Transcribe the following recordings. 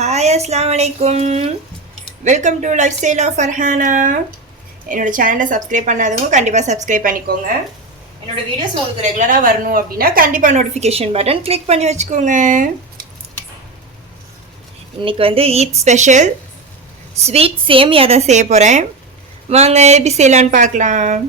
Hi அஸ்ஸலாமு அலைக்கும். Welcome to life style of Farhana. என்னோடய சேனலை சப்ஸ்கிரைப் பண்ணாதவங்க கண்டிப்பாக சப்ஸ்கிரைப் பண்ணிக்கோங்க. என்னோடய வீடியோஸ் உங்களுக்கு ரெகுலராக வரணும் அப்படின்னா கண்டிப்பாக நோட்டிஃபிகேஷன் பட்டன் கிளிக் பண்ணி வச்சுக்கோங்க. இன்றைக்கி வந்து ஈத் ஸ்பெஷல் ஸ்வீட் சேமியா தான் செய்ய போகிறேன். வாங்க எப்படி செய்யலான்னு பார்க்கலாம்.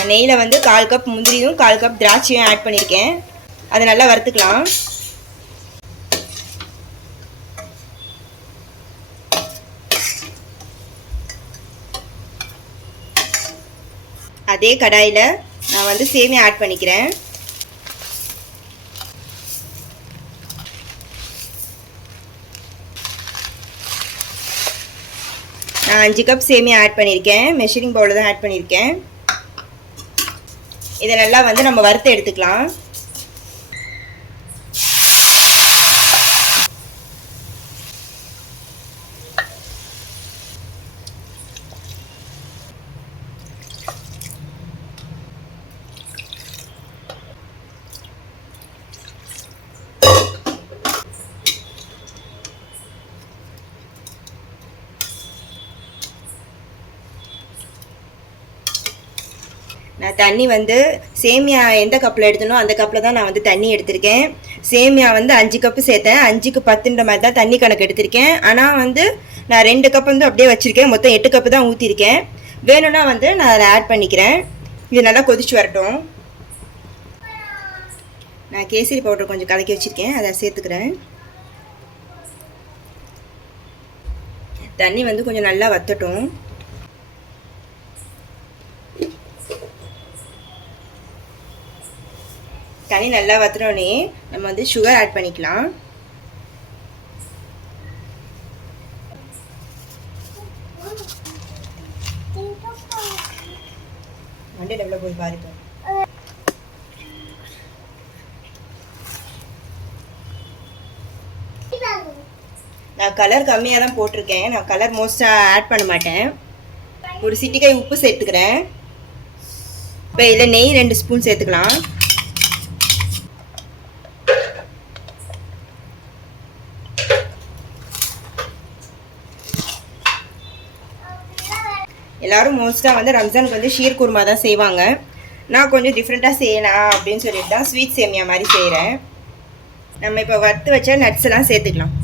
நான் நெய்யில் வந்து 1/4 கப் முந்திரியும் 1/4 கப் திராட்சையும் ஆட் பண்ணியிருக்கேன். அதை நல்லா வறுத்துக்கலாம். அதே கடாயில் நான் வந்து சேமியா ஆட் பண்ணிக்கிறேன். நான் 5 கப் சேமியா ஆட் பண்ணியிருக்கேன். மெஷரிங் பவுலில் தான் ஆட் பண்ணியிருக்கேன். இதை நல்லா வந்து நம்ம வறுத்து எடுத்துக்கலாம். நான் தண்ணி வந்து சேமியா எந்த கப்பில் எடுத்தனோ அந்த கப்பில் தான் நான் வந்து தண்ணி எடுத்திருக்கேன். சேமியா வந்து 5 கப்பு சேர்த்தேன். 5க்கு 10ன்ற மாதிரி தான் தண்ணி கணக்கு எடுத்திருக்கேன். ஆனால் வந்து நான் 2 கப் வந்து அப்படியே வச்சுருக்கேன். மொத்தம் 8 கப்பு தான் ஊற்றிருக்கேன். வேணும்னா வந்து நான் அதை ஆட் பண்ணிக்கிறேன். இது நல்லா கொதிச்சு வரட்டும். நான் கேசரி பவுடர் கொஞ்சம் கலக்கி வச்சுருக்கேன், அதை சேர்த்துக்கிறேன். தண்ணி வந்து கொஞ்சம் நல்லா வற்றட்டும். தண்ணி நல்லா வத்துனோடனே நம்ம வந்து சுகர் ஆட் பண்ணிக்கலாம். மண்டே டெவலப் போய் பாருங்க. நான் கலர் கம்மியாக தான் போட்டிருக்கேன். நான் கலர் மோஸ்ட்டாக ஆட் பண்ண மாட்டேன். ஒரு சிட்டிகை உப்பு சேர்த்துக்கிறேன். இப்போ இதில் நெய் 2 ஸ்பூன் சேர்த்துக்கலாம். எல்லோரும் மோஸ்ட்டாக வந்து ரம்ஜானுக்கு வந்து ஷீர் குருமா தான் செய்வாங்க. நான் கொஞ்சம் டிஃப்ரெண்ட்டாக செய்யலாம் அப்படின்னு சொல்லிட்டு தான் ஸ்வீட் சேமியா மாதிரி செய்கிறேன். நம்ம இப்போ வறுத்து வச்ச நட்ஸ் எல்லாம் சேர்த்துக்கலாம்.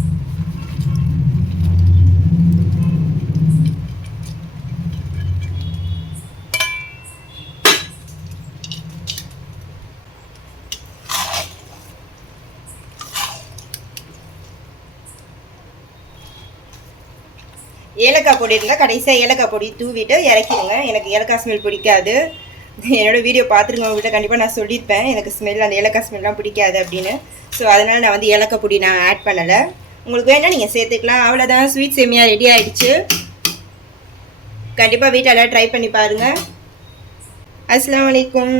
ஏலக்காய் பொடி இருந்தால் கடைசியாக ஏலக்காய் பொடி தூவிட்டு இறக்கிடுங்க. எனக்கு ஏலக்காய் ஸ்மெல் பிடிக்காது. என்னோடய வீடியோ பார்த்துருங்க, உங்கள்கிட்ட கண்டிப்பாக நான் சொல்லியிருப்பேன் எனக்கு ஸ்மெல், அந்த ஏலக்காய் ஸ்மெல்லாம் பிடிக்காது அப்படின்னு. ஸோ அதனால் நான் வந்து ஏலக்காய் பொடி நான் ஆட் பண்ணலை. உங்களுக்கு வேணால் நீங்கள் சேர்த்துக்கலாம். அவ்வளோதான், ஸ்வீட் சேமியா ரெடி ஆகிடுச்சு. கண்டிப்பாக வீட்டில் எல்லாம் ட்ரை பண்ணி பாருங்கள். அஸ்ஸலாமு அலைக்கும்.